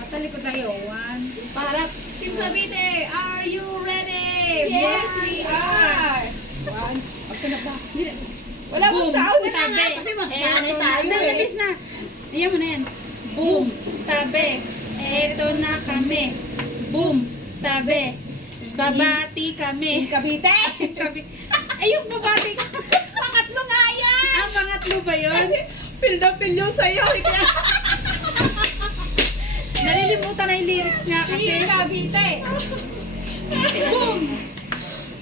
Natalikod tayo. 1. Para Team Cavite, are you ready? Yes, we are. 1. Asa na ba? Wala Boom. mong sound. Wala Tabi. nga. Kasi magsanay tayo Nalis na. Ayan mo na yan. Boom. Tabi. Eto na kami. Boom. Tabi. Babati kami. Cavite. Ay, yung babati ka. Pangatlo nga yan. Ah, pangatlo ba yun? Kasi feel na feel yung sayo. Nalilimutan na yung lyrics nga kasi. Team Cavite. Boom.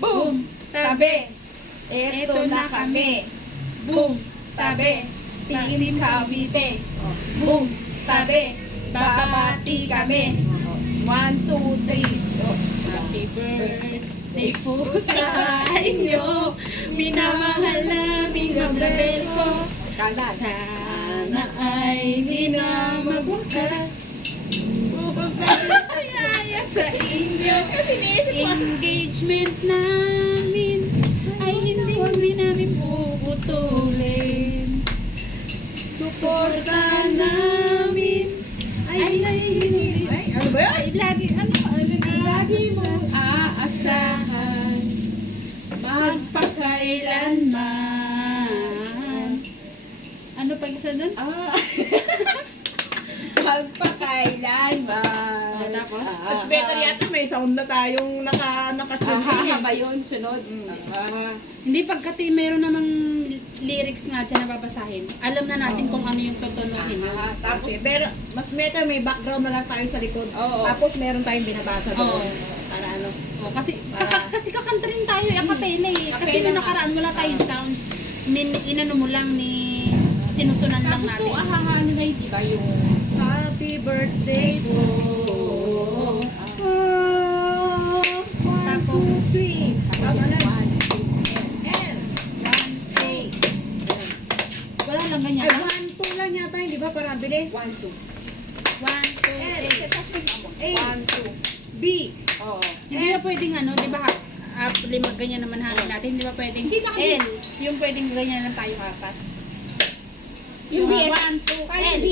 Boom. Tabi. Eto na kami. Boom. Tabi. Team Cavite. Boom. Tabi. Babati kami. 1, 2, 3. Happy birthday po sa inyo. Minamahal namin ang label ko. Sana ay di na magwakas. Kaya sa inyo. Engagement namin ay hindi namin puputulin. Suporta namin ay hindi. Ano ba yan? Lagi mong aasahan magpakailanman. Ano pa isa dun? Magpakailanman. Tapos? Mas better yata may sound na tayong naka-tune. Ba yun? Sunod? Hindi pagkati mayroon namang lyrics nga dyan na babasahin. Alam na natin kung ano yung tutunuhin. Tapos, pero mas better may background na lang tayo sa likod. Oo. Tapos meron tayong binabasa doon. Oo. Para ano. Kasi kakanta rin tayo akapela eh. Kasi Akapela nung nga. nakaraan wala tayong sounds. Inano mo lang ni sinusunan lang natin. ano na yun, diba yung Happy birthday po. Tapos, 2, 3. Tama na. wala lang ganyan. Ay, 1, 2 lang yata yun, di ba? Para bilis. 1, 2, 8. 1, 2. B. Hindi ba pwedeng ano, di ba? Lima ganyan naman hanin natin. Hindi ba pwedeng L? Yung pwedeng ganyan lang tayo apat. Yung B. 1, 2, L.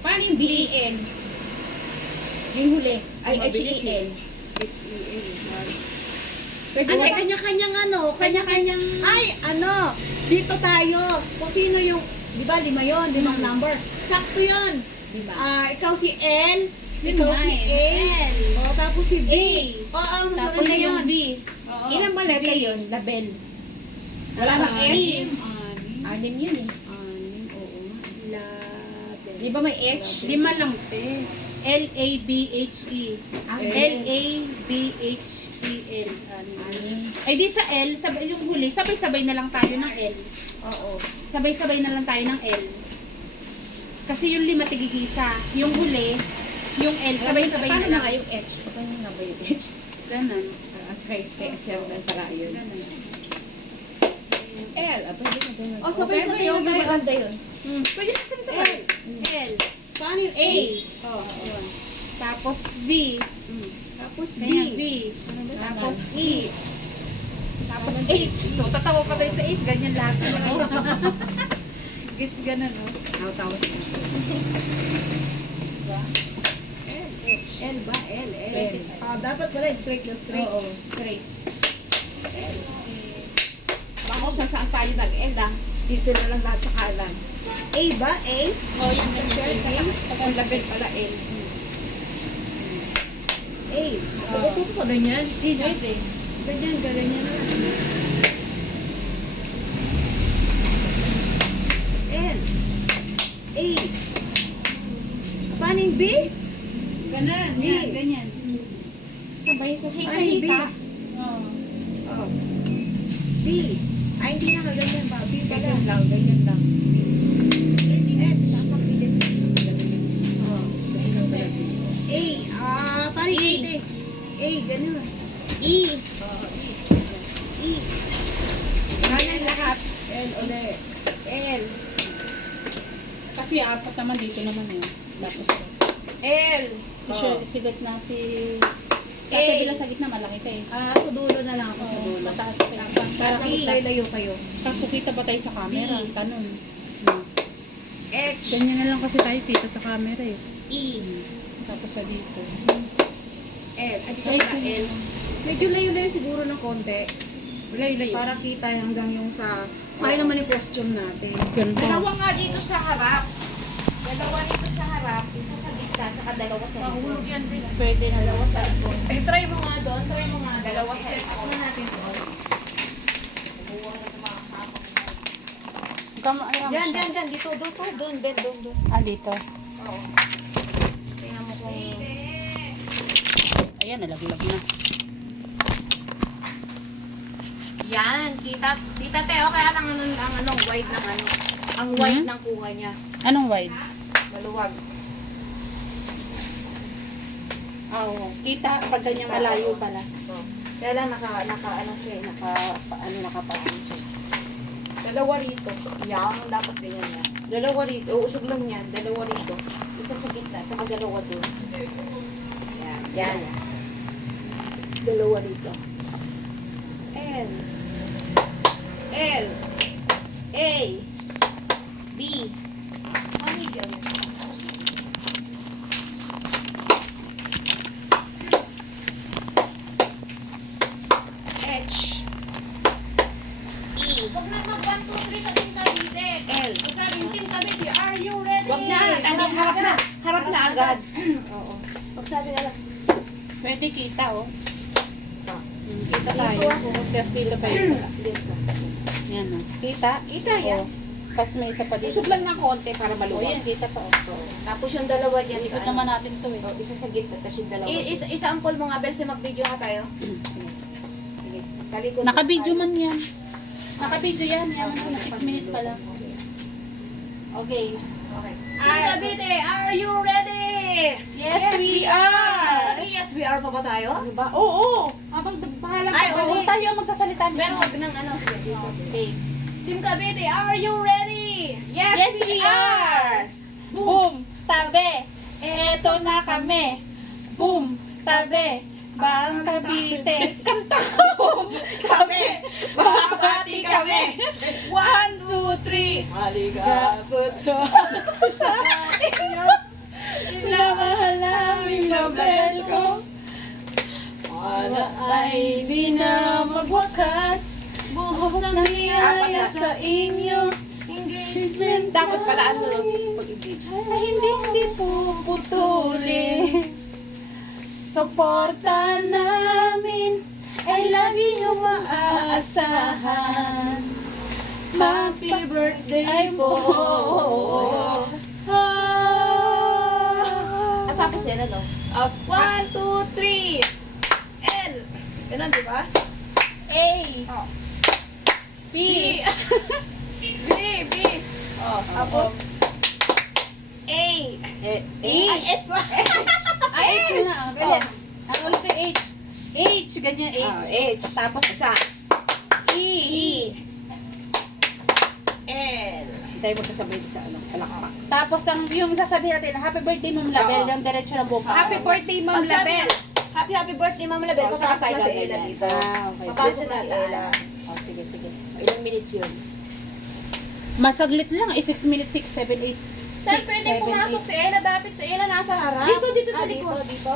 Paano yung B-E-N? Yung huli. Ay, Mabilis H-E-N. H-E-L. Pwede Ano, kanya-kanyang ano, kanya-kanyang, ay, ano, dito tayo, kung sino yung, di ba, 5 yun, 5 number, sakto yun. Diba? Ikaw si L, Yun ikaw nga si eh. A, L. tapos si B. A. Oo, Tapos masunod na yung yun. B. Ilang ba letter B. yun? Label. Wala Tapos bang H? Anim yun eh. Oo. Di ba may H? 5 lang te. L-A-B-H-E. L-A-B-H-E-L. Ay di sa L, yung huli, sabay-sabay na lang tayo ng L. Oo. Sabay-sabay na lang tayo ng L. Kasi yung 5 tigigisa. Yung huli, yung L, sabay-sabay na lang. Paano yung H? Paano nga ba yung H? Ganon. Sakay, kaya siya ng para yun. Ganon. L, pwede na doon. Oh, sabay-sabay yun, May tayo. maganda yun. Pwede na sabay-sabay. L. Paano yung A? Yun. Tapos V. Tapos B. Ganyan, V. Tapos E. Tapos H. No, tatawa pa tayo sa H. Ganyan lahat na no? Gets ganun, no? Tapos L ba? L. Dapat pala straight na straight. Oo, straight. Bako saan tayo nag-L ah. Dito na lang lahat sa kanan. A ba? A? Oh, yan, ganyan. Sa taas. Ang label pala L. A. Oo. Ako pa ganyan. Pwede. Ganyan, ganyan na. L. A. Paano yung B? Ganun, B. yan, ganyan. Sabay sa Paano yung B? Oh. Oo. B. Ay, hindi na kaganyan ba? B pala. Ganyan lang, ganyan lang. H. Oh. A. Paano yung A? A, ganun. E. E. Kanan lahat. L ulit. L. Kasi apat naman dito naman yun. Tapos, L. sigat na si... Sa A. tabi lang sa gitna, malaki ka eh. Sa dulo na lang ako sa Oo, dulo. mataas ka. Para Tapos kita. layo kayo. Kaso kita ba tayo sa camera? B. Tanong. H, Ganyan na lang kasi tayo dito sa camera eh. E, Tapos sa dito. F. Ay, L. Medyo layo-layo siguro ng konti. Layo-layo. Para kita hanggang yung sa... Kaya naman yung costume natin. Ganda. Dalawa nga dito sa harap. Dalawa dito sa harap. Isa sa gitna, saka dalawa sa likod. Mahulog yan, Bri. Pwede na Dalawa sa likod. Eh, try mo nga doon. Try mo nga. Dalawa sa Set up likod. na natin doon. Yan, yan, yan. Dito, dito, doon. Ben, doon. Ah, dito. Oo. Tingnan mo kung... Ayan, nalaglag na. Yan, kita te, okay lang ang wide ng ano. Ang wide Hmm? ng kuha niya. Anong wide? Maluwag. Oo. Kita pag ganyan malayo pala. So, kaya lang ano siya, nakapaano siya. Dalawa rito. Yan, dapat ganyan yan. Dalawa rito. Usog lang yan. Dalawa rito. Isa sa gitna, saka dalawa doon. Yan. Yan. Dalawa rito. L. L. A. B. Ano yun? H. E. Huwag na mag-1, 2, 3 sa Team Cavite. L. Pag sabing Team Cavite, are you ready? Wag na. Harap na. Harap na agad. Oo. Pag sabi na lang, Pwede kita, oh. Ah. Kita tayo. Tapos dito pa isa. dito. Yan, oh. Kita? Kita yan. Tapos may isa pa dito. Usog lang ng konti para Oh, maluwag. yan, kita pa, oh. Tapos yung dalawa dyan Isot sa naman ano. natin to, eh. Oh, isa sa gitna, tapos yung dalawa. Isa-sample mo nga, Belse, mag-video nga tayo. Sige. Sige. Talikod. Naka-video man yan. Naka-video yan. Yan, 6 minutes pa lang. Okay. Okay. Team Cavite, are you ready? Yes, we are! Yes, we are pa ba tayo? Ano ba? Oo! Habang bahala Ay, ka. oo. Tayo ang magsasalita. Pero wag nang ano. Sige, dito. Okay. Team Cavite, are you ready? Yes, we are! Boom! Tabi! Eto na kami! Boom! Tabi! Bang Cavite! Kanta ko! Tabi! Babati kami! 1, 2, 3! Maligapot siya. Minamahal namin Nobel ko. Wala ay di na magwakas. Buhos ng niyaya sa inyo. Engagement. Dapat pala ano pag-ibig. Ay, hindi puputulin. Suporta namin ay lagi niyong maaasahan. Happy birthday Ay po. At tapos yan ano? 1, 2, 3. L. Ganun, di ba? A, Oh. B, B. B. Oh, tapos A. E, Ay, H. H na. Galit. Ang ulit yung H. H, ganyan H. H. Tapos Isa. E. L. Tayo magkasabay sa ano, palakpak. Tapos yung sasabihin natin, happy birthday Ma'am Label, Oo. yung diretso ng buka. Happy birthday, Ma'am Pag sabi Label! na, Happy birthday, Ma'am Label. Oh, Papasok saka na si tayo Ella ganyan. dito. Ah, okay. Papasok na si Ella. Oh, sige, sige. Ilang minutes yun? Masaglit lang, 6 minutes, 6, 7, 8. Saan pwede pumasok si Ella? Dapat si Ella nasa harap. Dito sa Ah, likod. Dito.